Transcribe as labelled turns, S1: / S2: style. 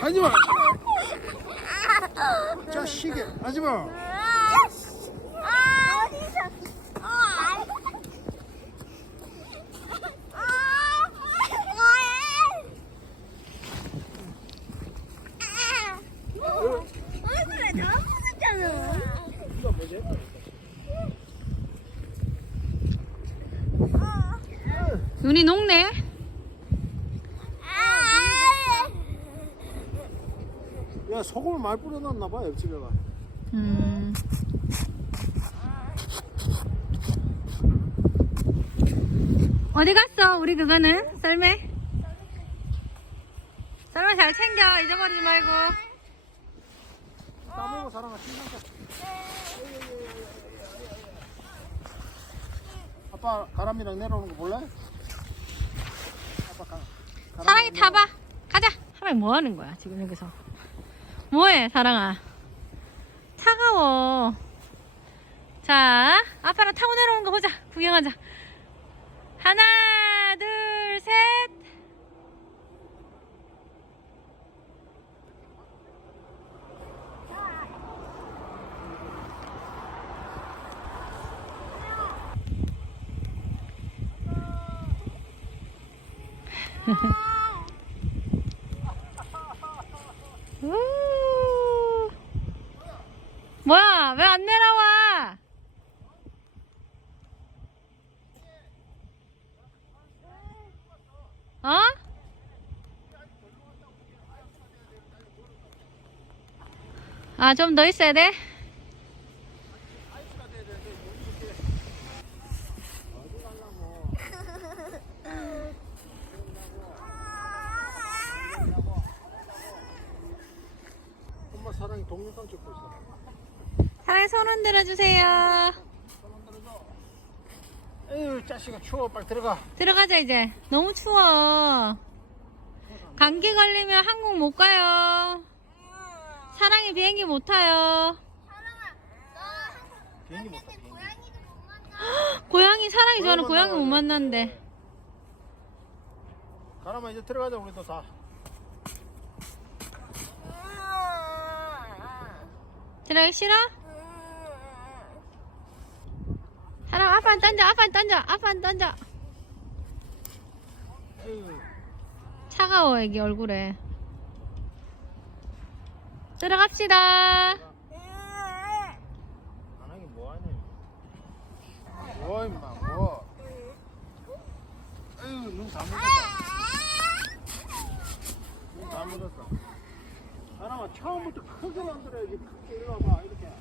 S1: 하지마 자식이 하지마
S2: 아? 어, 알. 아? 어.
S3: 눈이 녹네.
S1: 야 소금을 많이 뿌려놨나 봐 옆집에 가
S3: 음. 어디 갔어? 우리 그거는 썰매. 썰매 잘 챙겨 잊어버리지 말고.
S1: 따먹고 사랑아 신상자 아빠 가람이랑 내려오는 거 볼래? 아빠 가
S3: 사랑이. 타봐. 가자. 하면 뭐 하는 거야 지금 여기서? 뭐해 사랑아? 차가워. 자, 아빠랑 타고 내려오는 거 보자. 구경하자. 하나, 둘, 셋. 우. 뭐야? 왜 안 내려와? 어? 아, 좀 더 있어야 돼?
S1: 사랑이 동영상 찍고 있어
S3: 사랑이 손 흔들어 주세요.
S1: 에휴 자식아 추워 빨리 들어가
S3: 들어가자, 이제. 너무 추워. 감기 걸리면 한국 못 가요. 사랑이 비행기 못 타요.
S2: 사랑아, 너 한국
S1: 비행기 못 타,
S2: 갔는데. 고양이도 못 만나.
S3: 고양이 사랑이 저는
S1: 고양이
S3: 못. 만났는데.
S1: 가람아 이제 들어가자 우리도 다
S3: 들어가기 싫어? 사랑 아빠는 던져 아빠는 던져 아빠는 던져. 차가워 애기 얼굴에. 들어갑시다.
S1: 사랑이 뭐하냐 뭐 임마 뭐? 에휴 눈다 묻었다. 눈다 묻었어 가람아 처음부터 크게 만들어야지. 크게 일로 와봐 이렇게